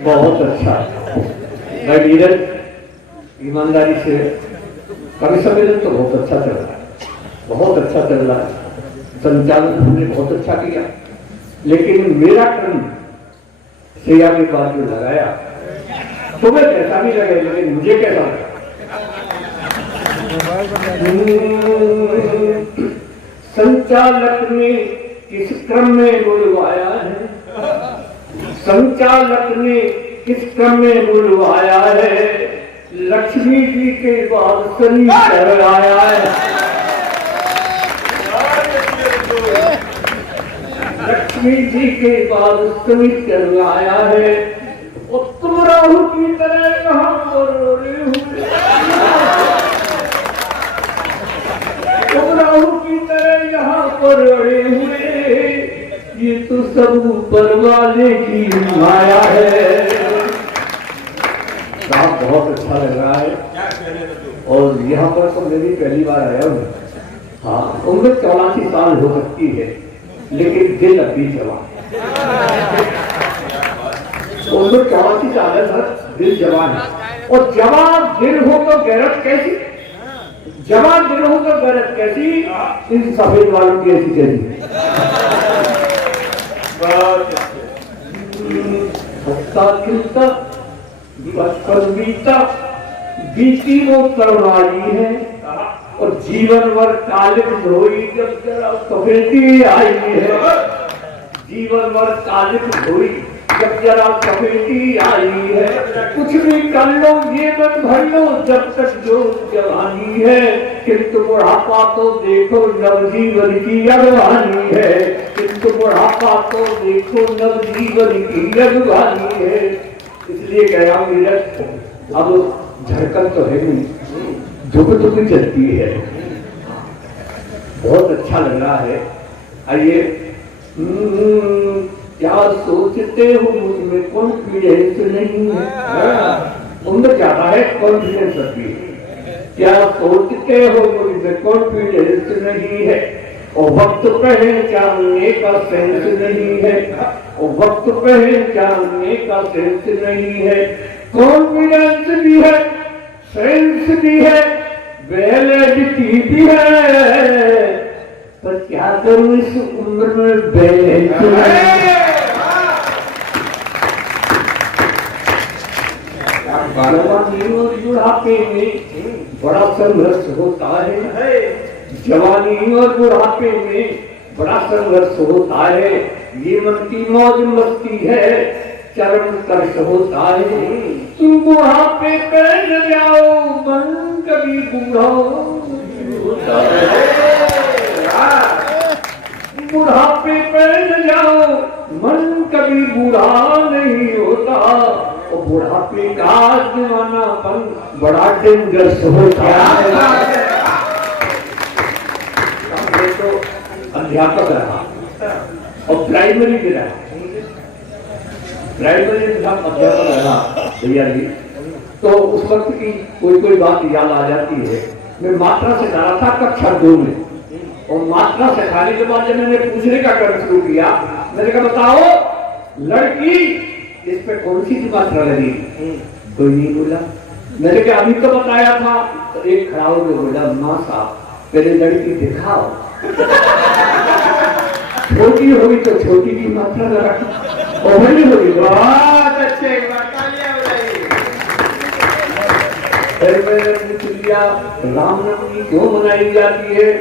बहुत अच्छा। मैं नीरज ईमानदारी से कवि सम्मेलन तो बहुत अच्छा चल रहा है, बहुत अच्छा चल रहा है। संचालन हमने बहुत अच्छा किया, लेकिन मेरा टर्न सेया के बाद जो लगाया, तुम्हें कैसा भी लगे, लेकिन मुझे कैसा लगा। संचालक ने किस क्रम में बुलवाया है, संचालक ने किस क्रम में बुलवाया है, लक्ष्मी जी के बाद शनिचर आया है। लक्ष्मी जी के बाद शनिचर आया है, और तुम राहु की तरह यहाँ पर रोए हुए, तुम राहु की तरह यहाँ पर रोए हुए, ये तो सब ऊपर वाले की माया है। साहब बहुत अच्छा लग रहा है, और यहाँ पर तो मैं भी पहली बार आया हूँ। हाँ, उम्र 84 साल हो सकती है, लेकिन दिल अभी जवान। उम्र 84 साल है सर, दिल जवान है। और जवान दिल हो तो गैरत कैसी, जवान दिल हो तो गैरत कैसी, इन सफेद वालों की ऐसी कैसी। हंसता खिलता बचपन बीता, बीती वो तरुणाई है, और जीवन भर कालिक धोई जब जरा सफेदी आई है। जीवन भर कालिक धोई जब जरा सफेदी आई है, कुछ भी कर लो ये मन भर लो जब तक जो जवानी है, किंतु बुढ़ापा तो देखो नवजीवन की अगवानी है, किंतु बुढ़ापा तो देखो नवजीवन की अगवानी है। इसलिए कह रहा हूँ नीरज, अब धड़कन तो है नहीं, धुक चलती है। बहुत अच्छा लग रहा है। आइए, क्या सोचते हो मुझमें कॉन्फिडेंस नहीं है, उम्र ज्यादा है कॉन्फिडेंस रखी। क्या सोचते हो मुझमें कॉन्फिडेंस नहीं है, और वक्त पहचानने का सेंस नहीं है, और वक्त पहचानने का सेंस नहीं है। कॉन्फिडेंस भी है, सेंस भी है, वैलिडिटी भी है, पर क्या करूं इस उम्र में बैलेंस है। जवानी और बुढ़ापे में बड़ा संघर्ष होता है, जवानी और बुढ़ापे में बड़ा संघर्ष होता है। ये मन की मौज मस्ती है, चरम कर्ष होता है। तुम बुढ़ापे पे न जाओ, मन कभी बूढ़ा होता है। बुढ़ापे पे न जाओ, मन कभी बूढ़ा नहीं होता, और बुढ़ापे का जवानापन बड़ा डेंजरस होता है। तो अध्यापक रहा और प्राइमरी भी रहा, प्राइमरी अध्यापक रहा भैया जी, तो उस वक्त की कोई बात याद आ जाती है। मैं मात्रा से डाला था कक्षा 2 में, और मात्रा सिखाने के बाद जब मैंने पूछने का क्रम शुरू किया, मैंने कहा बताओ लड़की इस पे कौन सी मात्रा लगी, कोई नहीं बोला। मैंने कहा अभी तो बताया था, तो एक खड़ा हो गया बोला, माँ साहब पहले लड़की दिखाओ, छोटी होगी तो छोटी की मात्रा लगा, और बड़ी होगी। बहुत अच्छे, फिर मैंने पूछ लिया रामनवमी क्यों मनाई जाती है,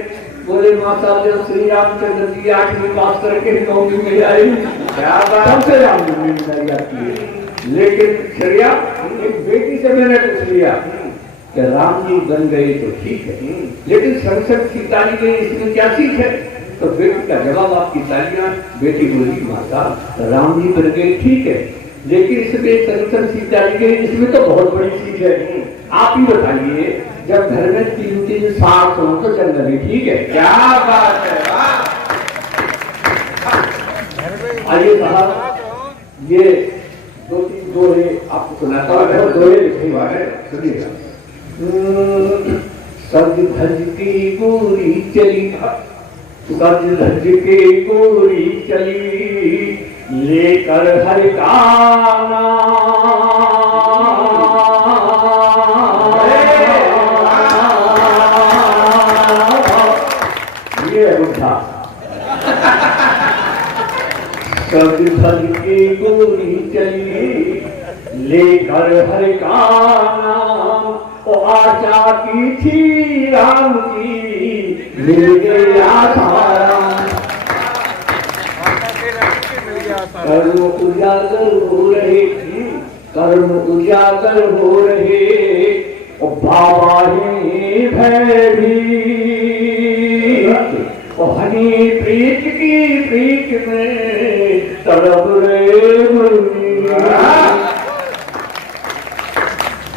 बोले माँ साहब जब श्री रामचंद्र जी 8वीं पास करके 9वीं में आए, तब से रामनवमी मनाई जाती है। लेकिन श्रेया एक बेटी से मैंने पूछ लिया कि राम जी बन गए तो ठीक है, लेकिन संसद की ताली गई, इसमें क्या सीख है। तो बेटी का जवाब आपकी तालियां, बेटी बोली माँ साहब राम जी बन गए ठीक है, लेकिन इसमें संसद की ताली गई, इसमें तो बहुत बड़ी सीख है। आप ही बताइए, जब घर में 3-3 सास हो तो चल रही, ठीक है, क्या बात है। आइए साहब, ये 2-3 दोहे आपको सुनाता हूँ, दोहे लिखी बात है, सुनिएगा। सज धज की गोरी चली, सज धज की गोरी चली, लेकर हर का नाम सब भर की गोरी चली लेकर हर का नाम, वो आशा की थी राम की मिल गया साराम। कर्म उजागर हो रहे थे, कर्म उजागर हो रहे, और बाबा ही भैरी हनी प्रीत की प्रीत में तड़प रहे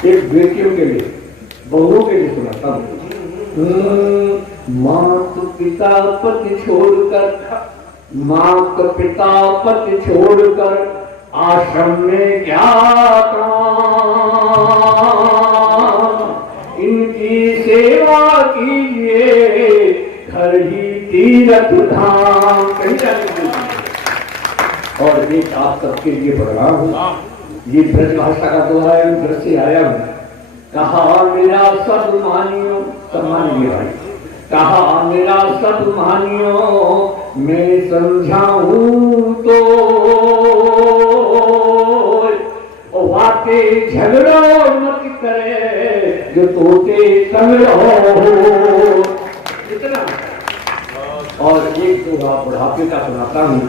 एक बेटियों के लिए, बहुओं के लिए सुनाता हूँ। माँ पिता पति छोड़कर, माँ पिता पति छोड़कर आश्रम में क्या काम, इनकी सेवा कीजिए घर ही तीरथ धाम। कहीं जाने और एक आप सबके लिए पढ़ रहा हूँ, ये ब्रज भाषा का दोहा है, ब्रज से आया हूँ। कहा मेरा सब मानियो, सब मानिए भाई, कहा मेरा सब मानियो, मैं समझाऊं तो वाके झगड़ो मत करे, जो तोते संग्रहो। इतना और एक दोहा बुढ़ापे का सुनाता हूँ।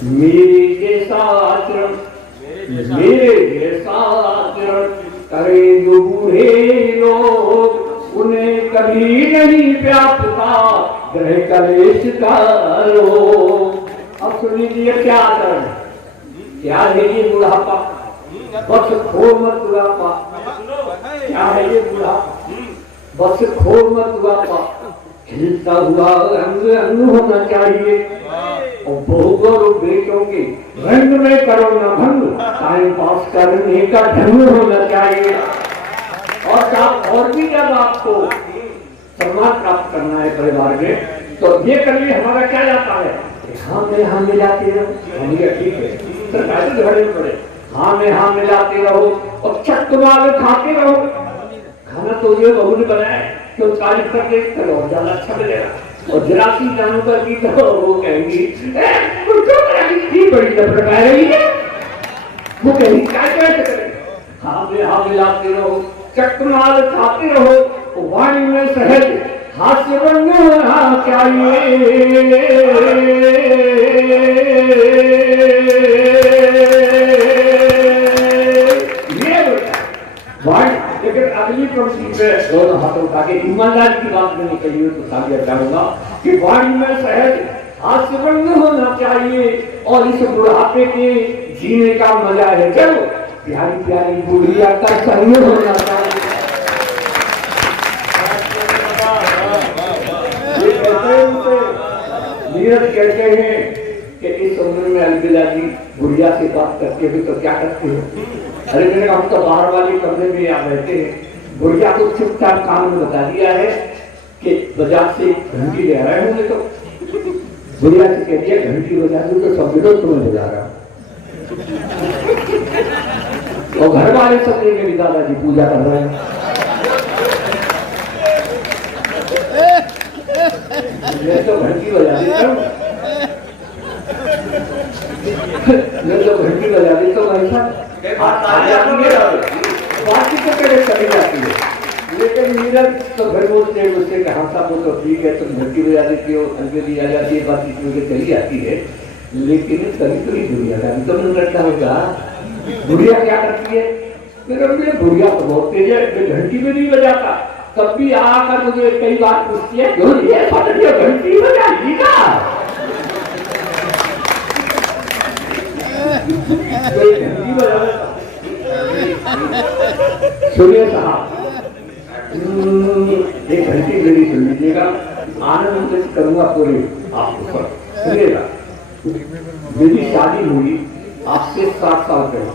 मेरे जैसा आचरण, मेरे जैसा आचरण करे जो बूढ़े लोग, उन्हें कभी नहीं व्यापता ग्रह कलेश का रोग। अब सुन लीजिए क्या आचरण, क्या है ये बुढ़ापा, बस खो मत बुढ़ापा। क्या है ये बुढ़ापा, बस खो मत बुढ़ापा, खिलता हुआ रंग रंग होना चाहिए, और बहु और बेटों के रंग में करो न भंग, टाइम पास करने का ढंग होना चाहिए। और भी जब आपको सम्मान प्राप्त करना है परिवार में, तो ये करिए। हमारा क्या जाता है, हाँ में हाँ मिलाते रहो, हम ये ठीक है, सरकार से झगड़े पड़े, हाँ में हाँ मिलाते रहो और चक माल खाते रहो। खाना तो ये बहू ने बनाया, तो तारीफ करके चलो ज्यादा अच्छा मिलेगा। और जरासी जानवर की तो वो कहेंगी बड़ी नफरत आ रही है, वो कहेंगी क्या कैसे करें। हाँ में हाँ मिलाते रहो, चकमाल खाते रहो, वाणी में सहज हास्य बन होना चाहिए। लेकिन अगली पंक्ति में दोनों हाथों उठा के ईमानदारी की बात मैंने कही हो, तो साबित करूंगा कि वाणी में सहज हास्य बन होना चाहिए, और इस बुढ़ापे के जीने का मजा है चलो प्यारी प्यारी बुढ़िया का संग होना चाहिए। नीरज कहते हैं कि इस उम्र में अलविदा जी बुढ़िया से बात करते हुए तो क्या करते हो। अरे मैंने कहा हम तो बाहर वाले कमरे में आ रहते हैं, बुढ़िया को चुपचाप काम में बता दिया है कि बाजार से घंटी ले रहे होंगे, तो बुढ़िया से कह दिया घंटी बजा दूं तो सब विरोध तुम्हें बजा रहा। और घर वाले सब मेरी दादाजी पूजा कर रहे हैं। मैं तो घंटी बजा देता हूँ, मैं तो घंटी बजा देता हूँ ऐसा बातचीत तो पहले चली जाती है। लेकिन नीरज तो घर बोलते हैं मुझसे कि हाँ साहब वो तो ठीक है, तुम घंटी बजा देती हो, हल्के दी आ जाती है, बातचीत मुझे चली जाती है। लेकिन कभी कभी बुढ़िया का भी तो मन करता होगा। बुढ़िया क्या करती है, मेरे बुढ़िया तो बहुत तेज है, घंटी में नहीं बजाता, तब भी आकर मुझे कई बार पूछती है क्यों ये घंटी बजाएगी ना। घंटी बजा सुनिए साहब, एक घंटी मेरी सुन लीजिएगा, आनंद करूंगा पूरे आपको सुनिएगा। मेरी शादी हुई आपसे 7 साल पहले,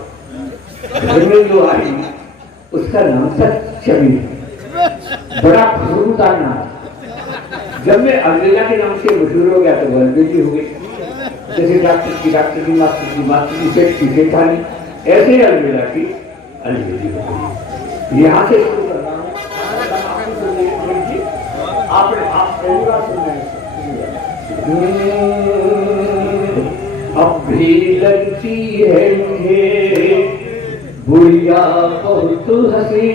घर में जो आई उसका नाम था शबीर, बड़ा खुशबूदार नाम। जब मैं अलविदा के नाम से मशहूर हो गया तो वो अलविदी हो गई, जैसे डॉक्टर की मास्टर की सेठ की जेठानी, ऐसे अलविदा की अलविदी हो गई। यहाँ से शुरू कर रहा हूँ, आप पहली बार सुन रहे हैं। अब भी लगती है मुझे बुढ़िया बहुत हंसी,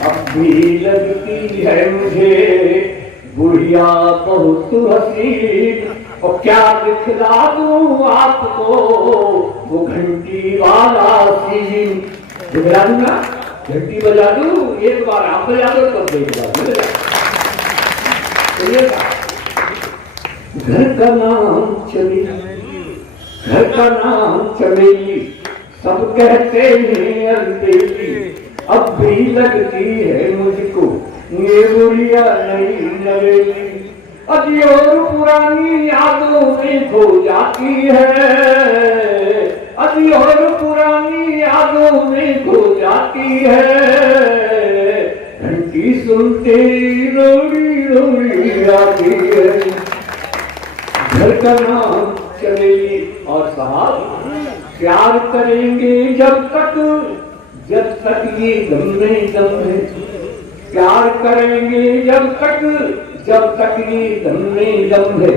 अब भी लगती है मुझे बुढ़िया बहुत हंसी। और क्या दिखला दूं आपको वो घंटी वाला सीन, दिखला दूंगा, घंटी बजा दूं, एक बार आप बजा दो तब देख घर का नाम चली, घर का नाम चमेली, सब कहते हैं अलबेली, अब भी लगती है मुझको ये बुढ़िया नई नवेली। अभी और पुरानी यादों में खो जाती है, अभी और पुरानी यादों में खो जाती है, घंटी सुनते रोड़ी रोड़ी आती है। घर का नाम चमेली। और साहब प्यार करेंगे जब तक ये दम में दम है, प्यार करेंगे जब तक ये दम में दम है,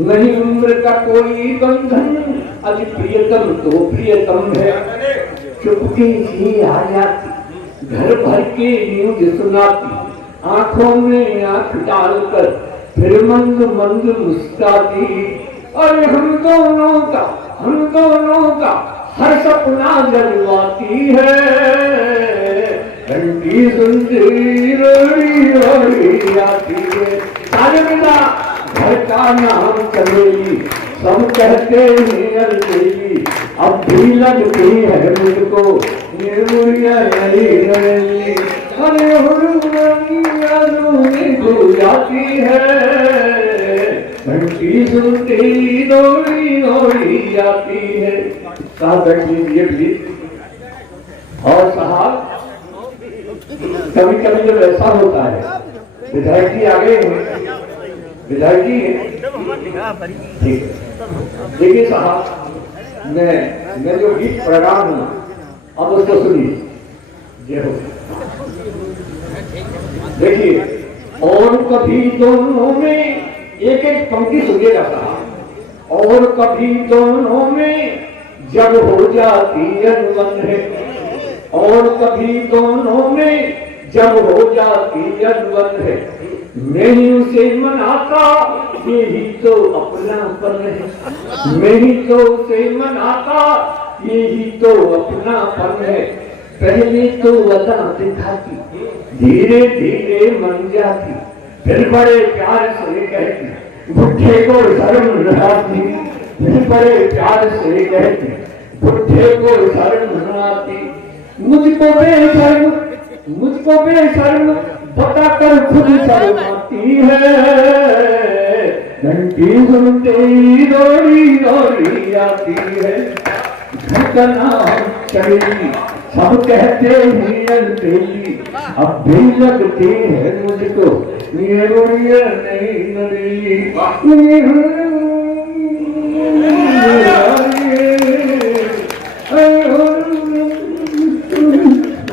नहीं उम्र का कोई बंधन, अभी प्रियतम तो प्रियतम है। चुपके से आ जाती, घर भर के न्यूज सुनाती, आंखों में आंख डालकर फिर मंद मंद मुस्कुराती। और हम दोनों का हर सपना जलवाती है, घंटी सुनती रोड़ी रोड़ी आती है। सारे बिना घर का नाम चमेली, सब कहते हैं अलबेली, अब भी लगती है मुझको ये बुढ़िया नई नवेली। अरे यादों में खो जाती है, घंटी सुनती दौड़ी दौड़ी जाती है। साहब बैठ लीजिए प्लीज। और साहब कभी कभी जब ऐसा होता है, विधायक जी आ गए हैं, विधायक जी ठीक है। देखिए साहब मैं जो गीत पढ़ रहा हूँ अब उसको सुनिए, जय हो। देखिए और कभी दोनों में एक एक पंक्ति सुनिएगा साहब। और कभी दोनों में जब हो जाती अनबन है, और कभी दोनों में जब हो जाती अनबन है, मैं ही उसे मनाता यही तो अपनापन है, मैं ही तो उसे मनाता यही तो अपनापन है। पहले तो वदा दिखाती, धीरे धीरे मन जाती, फिर बड़े प्यार से कहती बुढ़े को शर्म न आती, फिर बड़े प्यार से कहती बुढ़े को शर्म न आती। मुझको बेशर्म बताकर खुद शर्माती है, घंटी सुनते ही दौड़ी दौड़ी आती है। घर का नाम चमेली, सब कहते हैं अलबेली, अब भी लगती है मुझको ये बुढ़िया नई नवेली।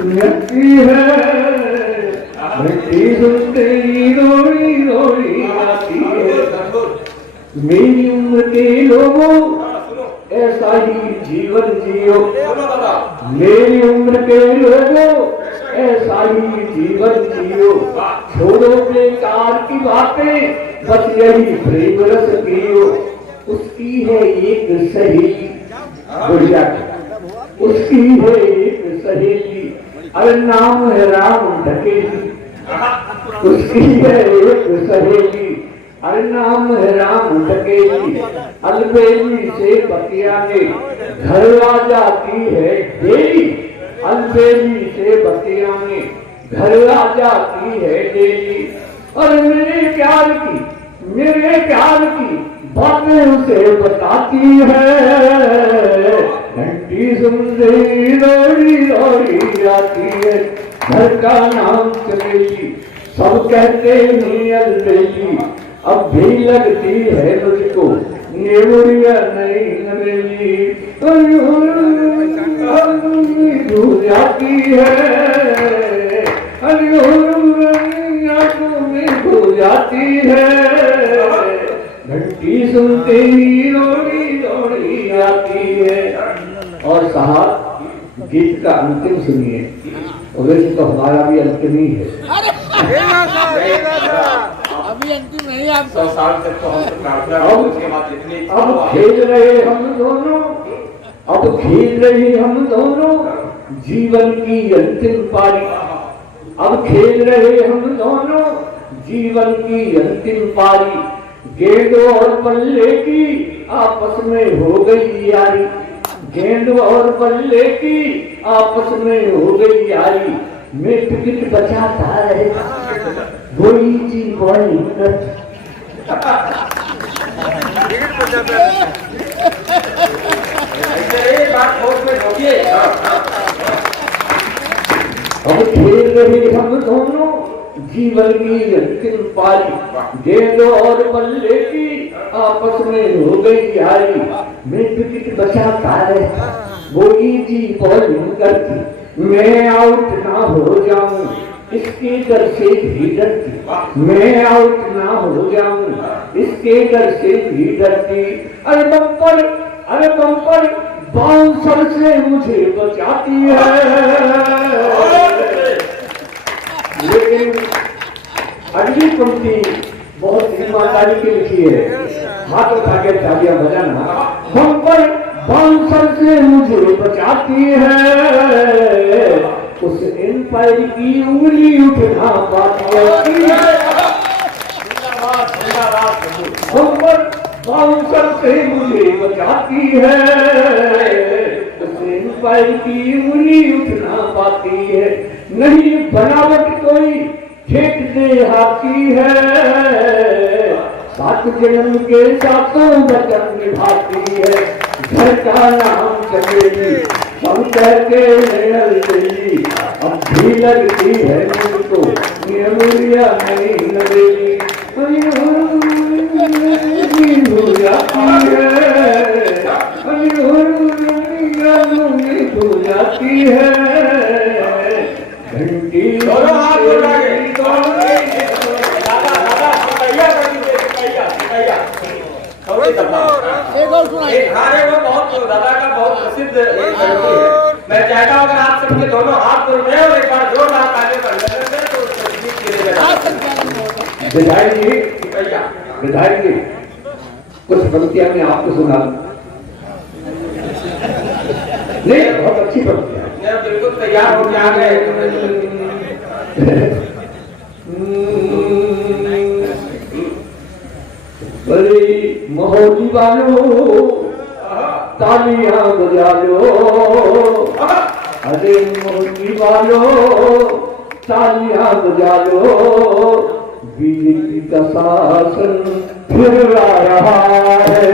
लगती है घंटी सुनते ही दौड़ी दौड़ी आती है। मेरी उम्र के लोगों ऐसा ही जीवन जियो, मेरी उम्र के लोगों ऐसा ही जीवन जियो, छोड़ो बेकार की बातें, बस यही प्रेम रस पियो। उसकी है एक सहेली बुढ़िया, उसकी है एक सहेली, अरे नाम है राम ढकेली, उसकी है एक सहेली, अरे नाम है राम ढकेली, अलबेली से बतियाने घर आ जाती है डेली, अलबेली से बतियाने घर आ जाती है डेली। और मेरे प्यार की बातें उसे बताती है, घंटी सुनते दौड़ी दौड़ी आती है। घर का नाम चमेली, सब कहते हैं अलबेली, अब भी लगती है मुझको ये बुढ़िया नई नवेली। भूल जाती है, भूल जाती है, थोड़ी आती है। और साहब गीत का अंतिम सुनिए, वैसे तो हमारा भी अंतिम ही है। अभी अंतिम नहीं आप 100 साल तक तो हम प्रार्थना अब- उसके बाद जितनी अब खेल रहे हम दोनों, अब खेल रहे हम दोनों जीवन की अंतिम पारी। अब खेल रहे हम दोनों जीवन की अंतिम पारी। गेंद और बल्ले की आपस में हो गई यारी। गेंद और बल्ले की आपस में हो गई यारी। मैं टिकट बचाता रहे, वही जी बॉलिंग ऐसे एक बात होश में रखिए। अब खेल रहे हम दोनों जीवन की अंतिम पारी। गेंद और बल्ले की आपस में हो गई यारी। मैं विकेट बचाता रहे, वो इजी बॉलिंग करती। मैं आउट ना हो जाऊं इसके डर से भी डरती। मैं आउट ना हो जाऊं इसके डर से भी डरती। अरे बम्पर बाउंसर से मुझे बचाती है। लेकिन अगली पंक्ति बहुत ईमानदारी की लिखी है, हाथ उठा के तालियां बजाना। बम्पर बाउंसर से मुझे बचाती है, उस एम्पायर की उंगली उठना पाती है। बम्पर बाउंसर से मुझे बचाती है, उस एम्पायर की उंगली उठना पाती है। नहीं बनावट कोई ठेक दे हाथी है, सात जन्म के सातों वचन निभाती है। घर का नाम चमेली शंकर के नैनल देली, अब भी लगती है मुझको नियमुरिया नहीं नवेली। हो जाती है घंटी। दोनों हाथ जोड़ लागे। दादा भैया भैया एक और सुनाइए। एक हारे वो बहुत दादा का बहुत प्रसिद्ध एक घंटी है। मैं चाहता हूँ अगर आप सबके दोनों हाथ जोड़ रहे और एक बार जोरदार तालियां बजाएंगे तो उसको जीत के लिए विधायक जी, भैया विधायक जी कुछ पंक्तियां मैं आपको सुना दूं। नहीं, बहुत अच्छी पंक्तियां हैं। मैं बिल्कुल तैयार हो के आ गए। अरे मोहल्ली वालों तालियां बजा लो, अरे मोहल्ली वालों तालियां बजा लो। बीजेपी का शासन फिर आ रहा है,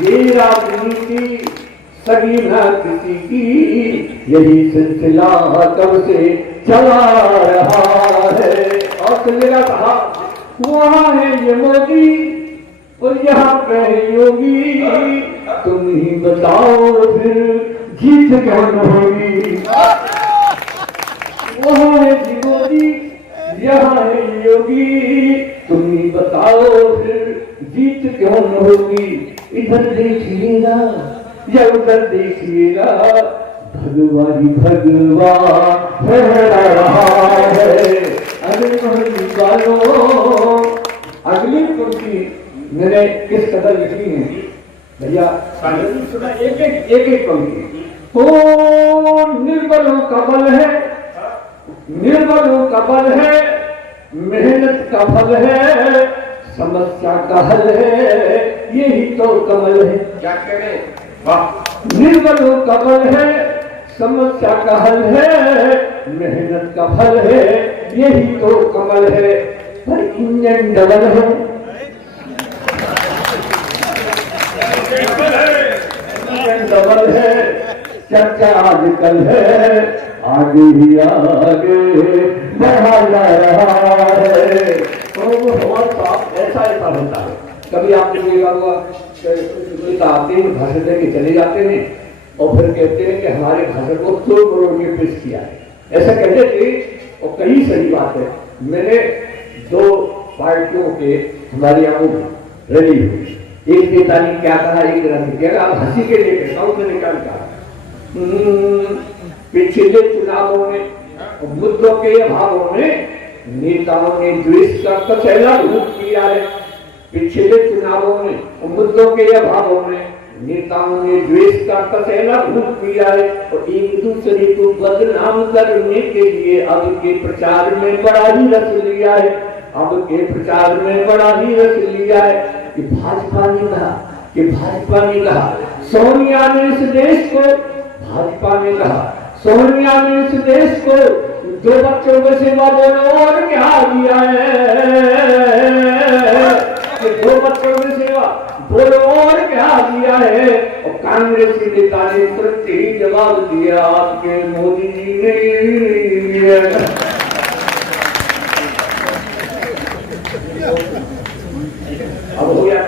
ये राजनीति सगी न किसी की, यही सिलसिला कब से चला रहा है। और चलेगा कहा, वहाँ है ये मोदी और यहाँ पे है योगी, तुम ही बताओ फिर जीत कौन होगी। वहाँ है ये मोदी यहाँ है योगी, तुम ही बताओ फिर जीत कौन होगी। इधर देखिएगा या उधर देखिएगा, भगवान भगवा फहरा रहा है। अगली वालों अगली पंक्ति मैंने किस कदर लिखी है भैया, सुना एक पंक्ति। हो निर्बलों का बल है, निर्बलों का बल है, मेहनत का फल है, समस्या का हल है, यही तो कमल है। क्या कह रहे हैं? वाह। निर्बलों का बल है, समस्या का हल है, मेहनत का फल है, यही तो कमल है। पर इंजन डबल है, इंजन डबल है, चर्चा आजकल है, आगे ही आगे बढ़ा जा रहा है। तो वो हमारा ऐसा होता है। कभी आपने देखा होगा आते हैं भाषण देके चले जाते हैं और फिर कहते हैं कि हमारे भाषण को तोड़ मरोड़ के पेश किया है, ऐसा कहते थे। और कई सही बात है। मैंने 2 पार्टियों के हमारे यहाँ रैली हुई, एक नेता ने क्या कहा, एक रंग कह आप हंसी के लिए कहता हूं, मैंने क्या कहा, पिछले चुनावों में मुद्दों के अभावों में नेताओं ने द्वेष का कचैला रूप किया है। पिछले चुनावों में मुद्दों के अभावों में नेताओं ने द्वेष का कचैला रूप किया है और एक दूसरे को बदनाम करने के लिए अब के प्रचार में बड़ा ही रस लिया है। अब के प्रचार में बड़ा ही रस लिया है कि भाजपा ने कहा सोनिया ने इस देश को, भाजपा ने कहा सोनिया ने इस देश को 2 बच्चों में सेवा बोलो और क्या दिया है, 2 बच्चों में सेवा बोलो और क्या दिया है। और कांग्रेसी नेता ने तुरंत ही जवाब दिया आपके मोदी जी ने। अब हो गया।